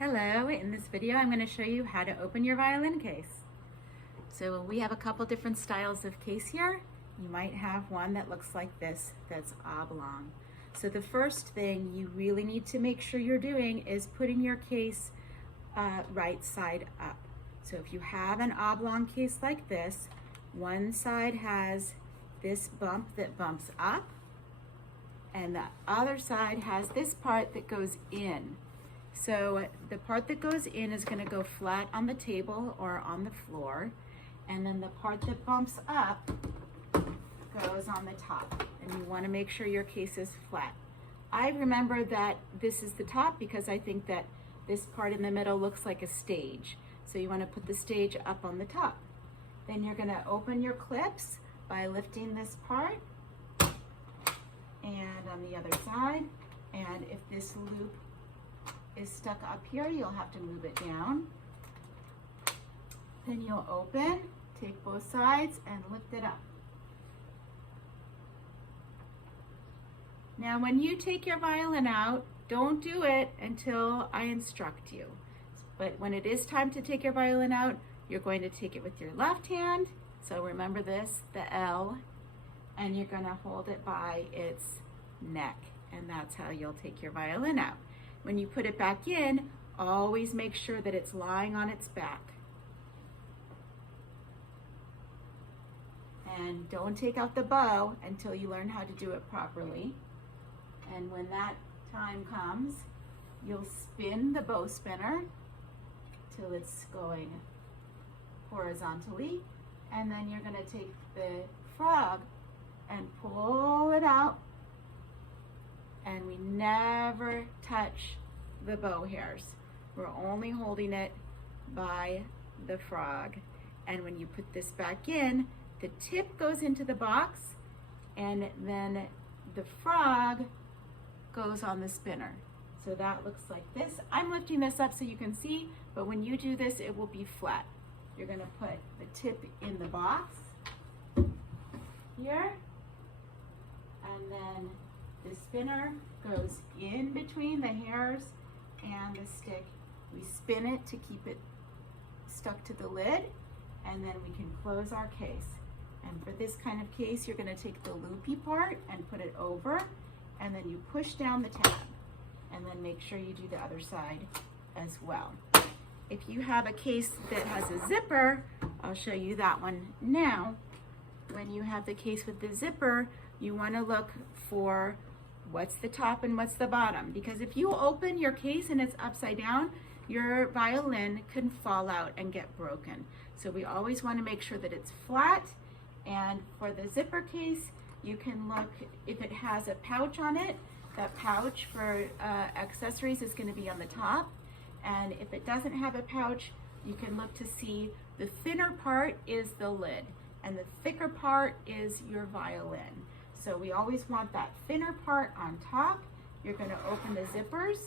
Hello, in this video I'm going to show you how to open your violin case. So we have a couple different styles of case here. You might have one that looks like this, that's oblong. So the first thing you really need to make sure you're doing is putting your case right side up. So if you have an oblong case like this, one side has this bump that bumps up, and the other side has this part that goes in. So the part that goes in is going to go flat on the table or on the floor, and then the part that bumps up goes on the top, and you want to make sure your case is flat. I remember that this is the top because I think that this part in the middle looks like a stage. So you want to put the stage up on the top. Then you're going to open your clips by lifting this part and on the other side, and if this loop is stuck up here, you'll have to move it down. Then you'll open, take both sides and lift it up. Now when you take your violin out, don't do it until I instruct you. But when it is time to take your violin out, you're going to take it with your left hand. So remember this, the L, and you're going to hold it by its neck, and that's how you'll take your violin out. When you put it back in, always make sure that it's lying on its back. And don't take out the bow until you learn how to do it properly. And when that time comes, you'll spin the bow spinner till it's going horizontally. And then you're going to take the frog and pull it out. And we never touch the bow hairs. We're only holding it by the frog. And when you put this back in, the tip goes into the box, and then the frog goes on the spinner. So that looks like this. I'm lifting this up so you can see, but when you do this, it will be flat. You're going to put the tip in the box here, and then the spinner goes in between the hairs and the stick. We spin it to keep it stuck to the lid, and then we can close our case. And for this kind of case, you're going to take the loopy part and put it over, and then you push down the tab, and then make sure you do the other side as well. If you have a case that has a zipper, I'll show you that one now. When you have the case with the zipper, you want to look for what's the top and what's the bottom, because if you open your case and it's upside down, your violin can fall out and get broken. So we always want to make sure that it's flat. And for the zipper case, you can look if it has a pouch on it. That pouch for accessories is going to be on the top. And if it doesn't have a pouch, you can look to see the thinner part is the lid and the thicker part is your violin. So we always want that thinner part on top. You're going to open the zippers.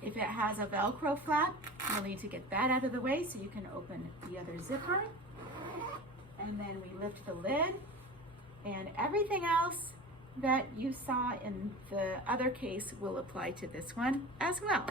If it has a Velcro flap, you'll need to get that out of the way so you can open the other zipper. And then we lift the lid, and everything else that you saw in the other case will apply to this one as well.